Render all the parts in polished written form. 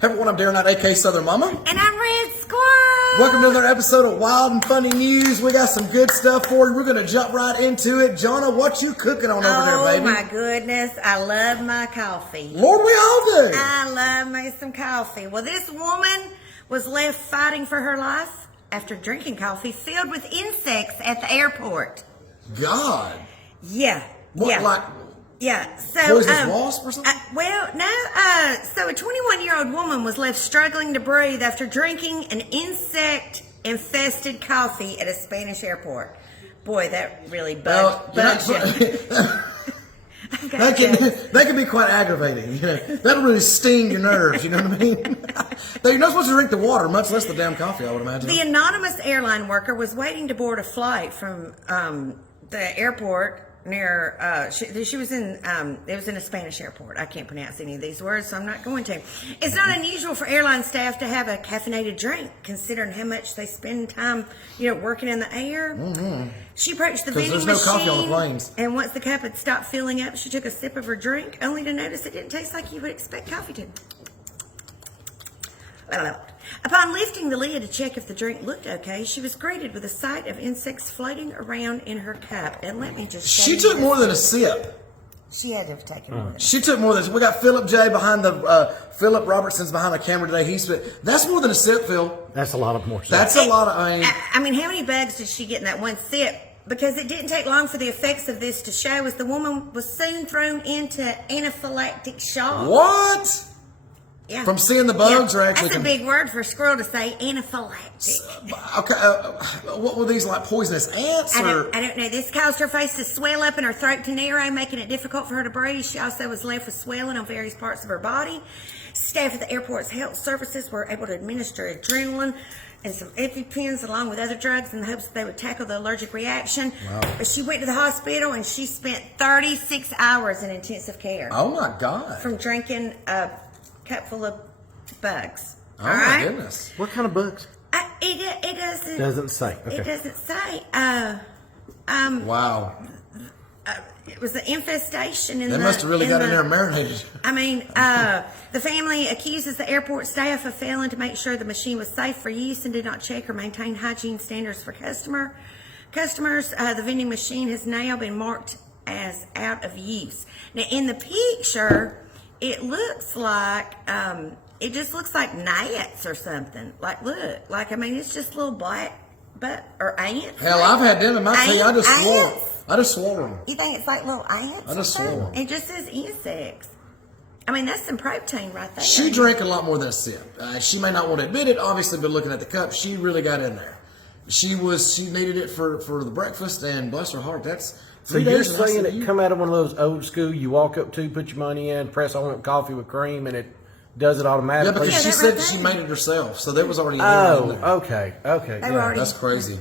Everyone, I'm Darren, a.k.a. Southern Mama. And I'm Red Squirrel. Welcome to another episode of Wild and Funny News. We got some good stuff for you. We're going to jump right into it. Jonna, what you cooking on over there, baby? Oh, my goodness. I love my coffee. Lord, we all do. I love me some coffee. Well, this woman was left fighting for her life after drinking coffee filled with insects at the airport. God. Yeah. What, yeah. like... Yeah, so poisonous wasp or something? So a 21-year-old woman was left struggling to breathe after drinking an insect-infested coffee at a Spanish airport. Boy, that really bugged you. That can be quite aggravating. You know, that'll really sting your nerves. You know what I mean? You're not supposed to drink the water, much less the damn coffee, I would imagine. The anonymous airline worker was waiting to board a flight from the airport. Near, she was in, it was in a Spanish airport. I can't pronounce any of these words, so I'm not going to. It's not unusual for airline staff to have a caffeinated drink, considering how much they spend time, working in the air. Mm-hmm. She approached the vending machine, coffee on the planes. And once the cup had stopped filling up, she took a sip of her drink, only to notice it didn't taste like you would expect coffee to. Upon lifting the lid to check if the drink looked okay, she was greeted with a sight of insects floating around in her cup. And let me just say, she took more than a sip. She had to have taken more than She took more than. We got Philip J behind the Philip Robertson's behind the camera today. That's more than a sip, Phil. That's a lot of more. That's a lot of. I mean, how many bugs did she get in that one sip? Because it didn't take long for the effects of this to show, as the woman was soon thrown into anaphylactic shock. What? Yeah. From seeing the bugs, or actually? That's a big word for a squirrel to say, anaphylactic. Okay, what were these, like poisonous ants? I don't know. This caused her face to swell up and her throat to narrow, making it difficult for her to breathe. She also was left with swelling on various parts of her body. Staff at the airport's health services were able to administer adrenaline and some EpiPens along with other drugs in the hopes that they would tackle the allergic reaction. Wow. But she went to the hospital and she spent 36 hours in intensive care. Oh, my God. From drinking a cup full of bugs. Oh, my goodness. What kind of bugs? It doesn't say. Okay. It doesn't say. Wow. It was an infestation in They must have really got in there and marinated. I mean, the family accuses the airport staff of failing to make sure the machine was safe for use and did not check or maintain hygiene standards for customers. The vending machine has now been marked as out of use. Now, in the picture, it looks like, it just looks like gnats or something. It's just little black or ants. Hell, I've had them in my tea. I just swore them. You think it's like little ants? I just swore them. It just says insects. I mean, that's some protein right there. She drank a lot more than a sip. She may not want to admit it, obviously, but looking at the cup, she really got in there. She needed it for the breakfast, and bless her heart, that's... So you're saying it come out of one of those old school, you walk up to, put your money in, press on coffee with cream, and it does it automatically? Yeah, because she said that she made it herself, so that was already in there. Okay. Yeah. That's crazy.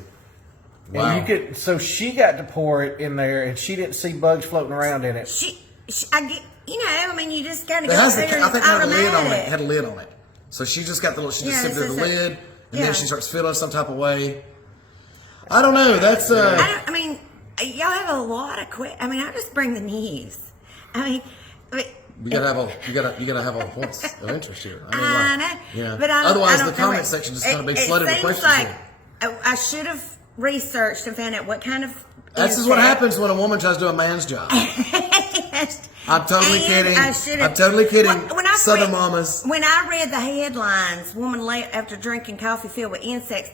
Wow. And so she got to pour it in there, and she didn't see bugs floating around in it. You just got to go there and I think it had a lid on it. automatic. It had a lid on it. So she just got she just sipped through the lid, and then she starts feeling some type of way. I don't know. That's y'all have a lot of I just bring the news. You gotta have all the points of interest here. I know, but otherwise the comment section is going to be flooded with questions. Like I should have researched and found out what kind of. This is what happens when a woman tries to do a man's job. I'm totally kidding. I'm totally kidding. Southern mamas. When I read the headlines, woman late after drinking coffee filled with insects,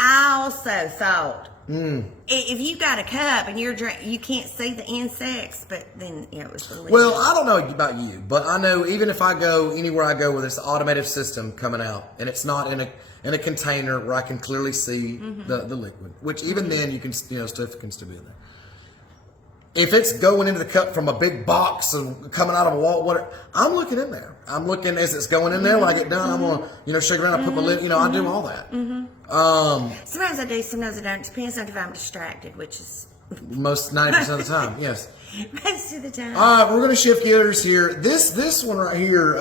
I also thought. If you got a cup and you can't see the insects, but then it was the lid. Well, I don't know about you, but I know even if I go anywhere I go with this automated system coming out, and it's not in a container where I can clearly see the liquid, which even then you can stuff can still be in there. If it's going into the cup from a big box and coming out of a wall, I'm looking in there. I'm looking as it's going in there. When I get done, I'm gonna shake around. I put my lid. I do all that. Sometimes I do, sometimes I don't. Depends on if I'm distracted, which is most 90% of the time. Yes. Most of the time. All right, we're gonna shift gears here. This one right here,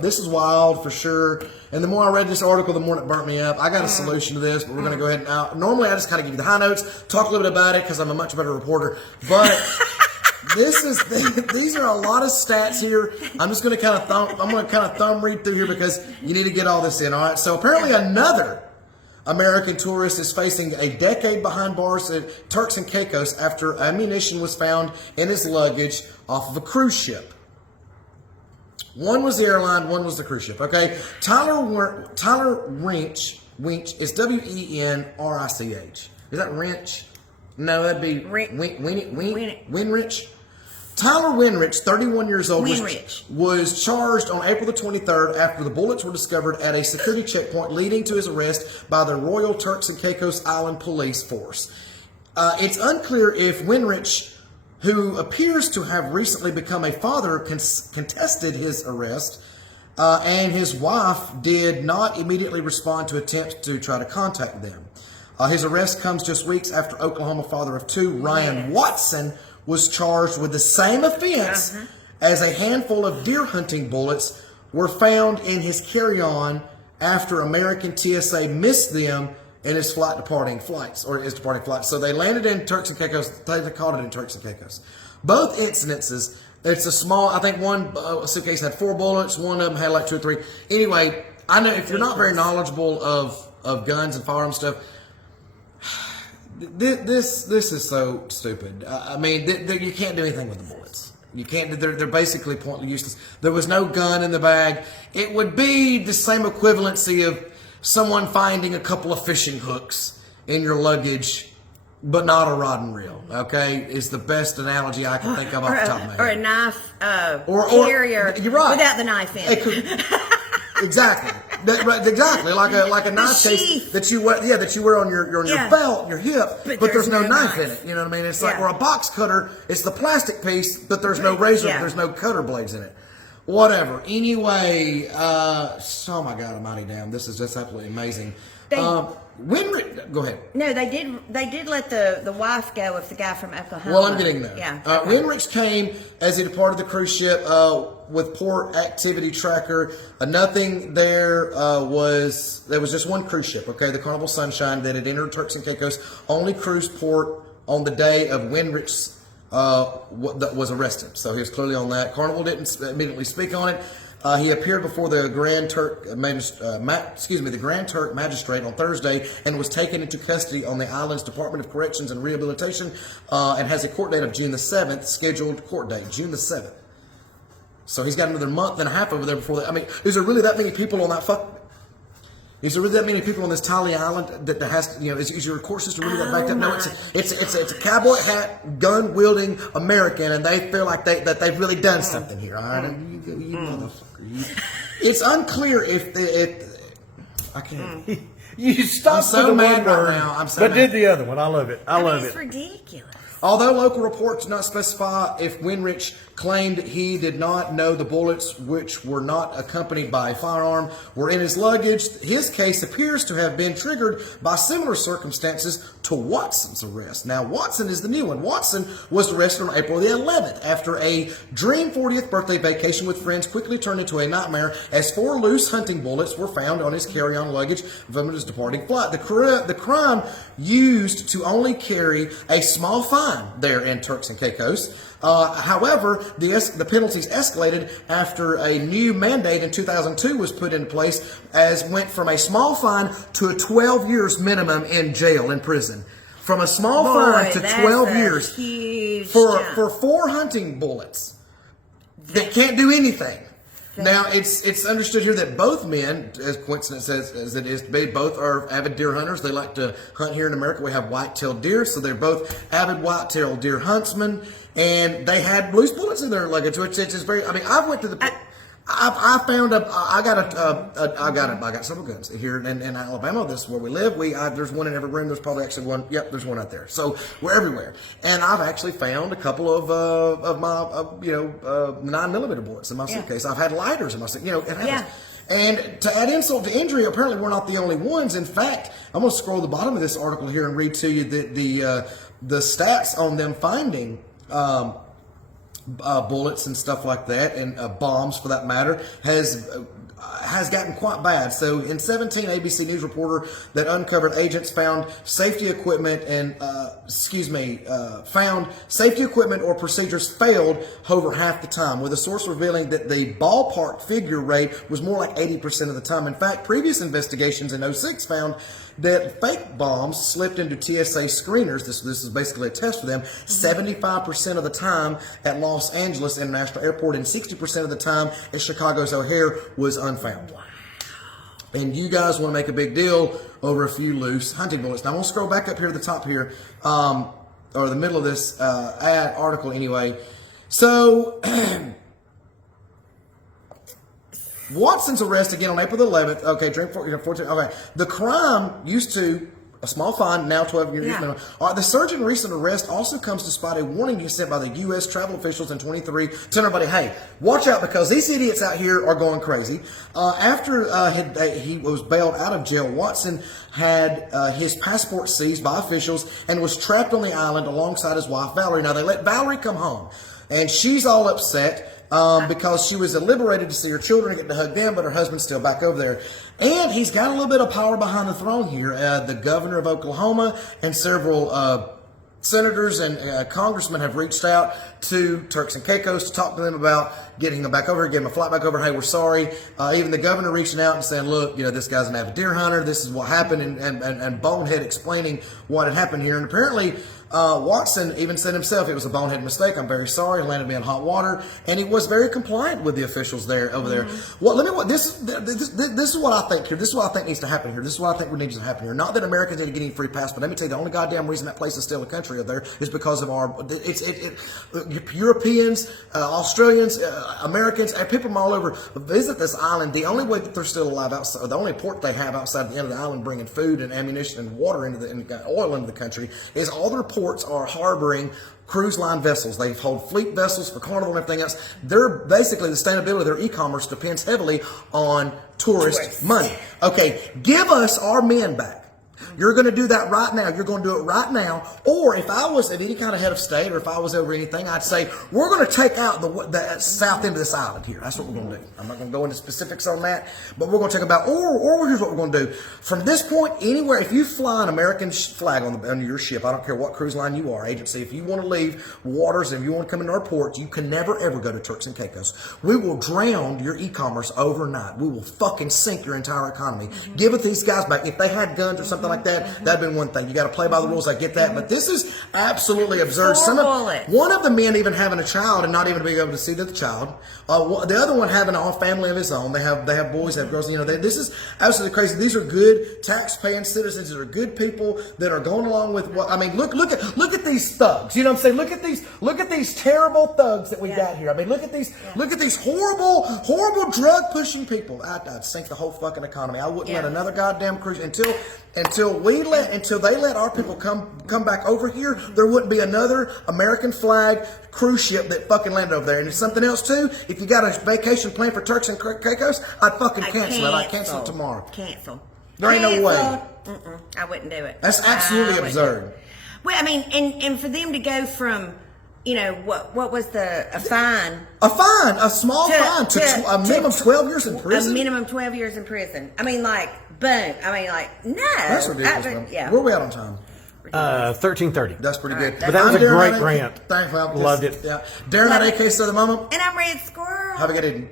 this is wild for sure. And the more I read this article, the more it burnt me up. I got a solution to this, but we're gonna go ahead and normally I just kind of give you the high notes, talk a little bit about it because I'm a much better reporter. But These are a lot of stats here. I'm just going to kind of thumb read through here because you need to get all this in. All right. So apparently another American tourist is facing a decade behind bars at Turks and Caicos after ammunition was found in his luggage off of a cruise ship. One was the airline, one was the cruise ship. Okay, Tyler Winch is Wenrich. Is that Wrench? No, that'd be Winrich. Tyler Winrich, 31 years old, was charged on April the 23rd after the bullets were discovered at a security checkpoint, leading to his arrest by the Royal Turks and Caicos Island Police Force. It's unclear if Winrich, who appears to have recently become a father, contested his arrest, and his wife did not immediately respond to attempts to try to contact them. His arrest comes just weeks after Oklahoma father of two, Ryan Watson, was charged with the same offense as a handful of deer hunting bullets were found in his carry-on after American TSA missed them in his departing flights. So they landed in Turks and Caicos. They called it in Turks and Caicos. Both incidences, it's a small, I think one suitcase had 4 bullets, one of them had like 2 or 3. Anyway, I know if you're not very knowledgeable of guns and firearms stuff, this is so stupid. I mean, you can't do anything with the bullets. You can't. They're basically pointless, useless. There was no gun in the bag. It would be the same equivalency of someone finding a couple of fishing hooks in your luggage, but not a rod and reel. Okay, is the best analogy I can think of off the top of my head. Or a knife carrier. You're right. Without the knife in it. Exactly. Exactly, like a knife case that you wear on your belt, your hip, but there's no knife in it. You know what I mean? It's like, or a box cutter. It's the plastic piece, but there's no razor. There's no cutter blades in it. Whatever. Anyway, oh my God, almighty damn! This is just absolutely amazing. Go ahead. No, they did let the wife go of the guy from Oklahoma. Well, I'm getting there. Yeah. Winrich came as he departed the cruise ship with port activity tracker. Nothing there was just one cruise ship. Okay, the Carnival Sunshine that had entered Turks and Caicos only cruised port on the day of Winrich's that was arrested. So he was clearly on that. Carnival didn't immediately speak on it. He appeared before the Grand Turk magistrate on Thursday and was taken into custody on the island's Department of Corrections and Rehabilitation and has a court date of June the 7th, scheduled court date, June the 7th. So he's got another month and a half over there before that. I mean, is there really that many people on that Is there really that many people on this tiny island that has, is your court system really that backed up? No, it's a cowboy hat, gun wielding American, and they feel like they've really done something here. All right, you motherfucker. It's unclear if I can't. You stopped so with the mad one word, right now. I'm so but mad. did the other one. I love it. I love It's it. ridiculous. Although local reports do not specify if Winrich claimed he did not know the bullets, which were not accompanied by a firearm, were in his luggage, his case appears to have been triggered by similar circumstances to Watson's arrest. Now, Watson is the new one. Watson was arrested on April the 11th after a dream 40th birthday vacation with friends quickly turned into a nightmare as 4 loose hunting bullets were found on his carry-on luggage from his departing flight. The crime used to only carry a small fine there in Turks and Caicos. However, the penalties escalated after a new mandate in 2002 was put into place, as went from a small fine to a 12 years minimum in prison. From a small fine to 12 years huge for 4 hunting bullets that can't do anything. Now, it's understood here that both men, as coincidence as it is to be, both are avid deer hunters. They like to hunt here in America. We have white-tailed deer, so they're both avid white-tailed deer huntsmen. And they had loose bullets in their luggage, which is very. I mean, I went to the. I got several guns here in Alabama. This is where we live. There's one in every room. There's probably actually one. Yep, there's one out there. So we're everywhere. And I've actually found a couple of my 9mm bullets in my suitcase. I've had lighters in my suitcase. It happens. Yeah. And to add insult to injury, apparently we're not the only ones. In fact, I'm going to scroll to the bottom of this article here and read to you the stats on them finding bullets and stuff like that, and bombs for that matter, has has gotten quite bad. So in 17, ABC News reporter that uncovered agents found safety equipment and found safety equipment or procedures failed over half the time, with a source revealing that the ballpark figure rate was more like 80% of the time. In fact, previous investigations in 06 found that fake bombs slipped into TSA screeners. This is basically a test for them. 75% of the time at Los Angeles International Airport and 60% of the time at Chicago's O'Hare was unfound. Wow. And you guys want to make a big deal over a few loose hunting bullets. Now, I'm going to scroll back up here to the top here, or the middle of this article anyway. So, Watson's arrest again on April the 11th. Okay, drink 14. Okay, the crime used to a small fine, now 12 years minimum. The surge in recent arrest also comes despite a warning sent by the U.S. travel officials in 23, telling everybody, hey, watch out because these idiots out here are going crazy. After he was bailed out of jail, Watson had his passport seized by officials and was trapped on the island alongside his wife, Valerie. Now, they let Valerie come home, and she's all upset. Because she was liberated to see her children and get to hug them, but her husband's still back over there. And he's got a little bit of power behind the throne here. The governor of Oklahoma and several senators and congressmen have reached out to Turks and Caicos to talk to them about getting them back over, getting them a flight back over. Hey, we're sorry. Even the governor reaching out and saying, look, this guy's an avid deer hunter. This is what happened, and bonehead explaining what had happened here. And apparently, Watson even said himself it was a bonehead mistake. I'm very sorry. It landed me in hot water, and he was very compliant with the officials over there. Well, this is what I think here. This is what I think needs to happen here. This is what I think needs to happen here. Not that Americans need to get any free pass, but let me tell you, the only goddamn reason that place is still a country up there is because of Europeans, Australians, Americans, and people from all over visit this island. The only way that they're still alive outside, the only port they have outside the end of the island, bringing food and ammunition and water and oil into the country, is all their ports are harboring cruise line vessels. They hold fleet vessels for Carnival and everything else. They're basically, the sustainability of their e-commerce depends heavily on tourist money. Okay, give us our men back. You're going to do that right now. You're going to do it right now. Or if I was at any kind of head of state, or if I was over anything, I'd say, we're going to take out the south end of this island here. That's what we're going to do. I'm not going to go into specifics on that, but we're going to take about, or here's what we're going to do. From this point, anywhere, if you fly an American flag on your ship, I don't care what cruise line you are, agency, if you want to leave waters, if you want to come into our ports, you can never ever go to Turks and Caicos. We will drown your e-commerce overnight. We will fucking sink your entire economy. Give it these guys back. If they had guns or something like that'd been one thing. You got to play by the rules. I get that, but this is absolutely absurd. One of the men even having a child and not even being able to see the child. The other one having a family of his own. They have boys, they have girls. This is absolutely crazy. These are good tax-paying citizens that are good people that are going along with what I mean. Look at these thugs. You know what I'm saying? Look at these terrible thugs that we got here. I mean, look at these horrible drug pushing people. I'd sink the whole fucking economy. I wouldn't let another goddamn cruise until they let our people come back over here. There wouldn't be another American flag cruise ship that fucking landed over there. And it's something else too. If you got a vacation planned for Turks and Caicos, I'd fucking cancel it. I'd cancel it tomorrow. Cancel. There ain't no way. I wouldn't do it. That's absolutely absurd. Well, I mean, and for them to go from, what was a fine? A small fine to a minimum 12 years in prison. A minimum 12 years in prison. I mean, boom. I mean, no. That's ridiculous, man. Yeah. Where are we at on time? 13:30. That's pretty good. But that was a great rant. Thanks, Loved it. Yeah. Darren at AK Southern Momma. And I'm Red Squirrel. Have a good evening.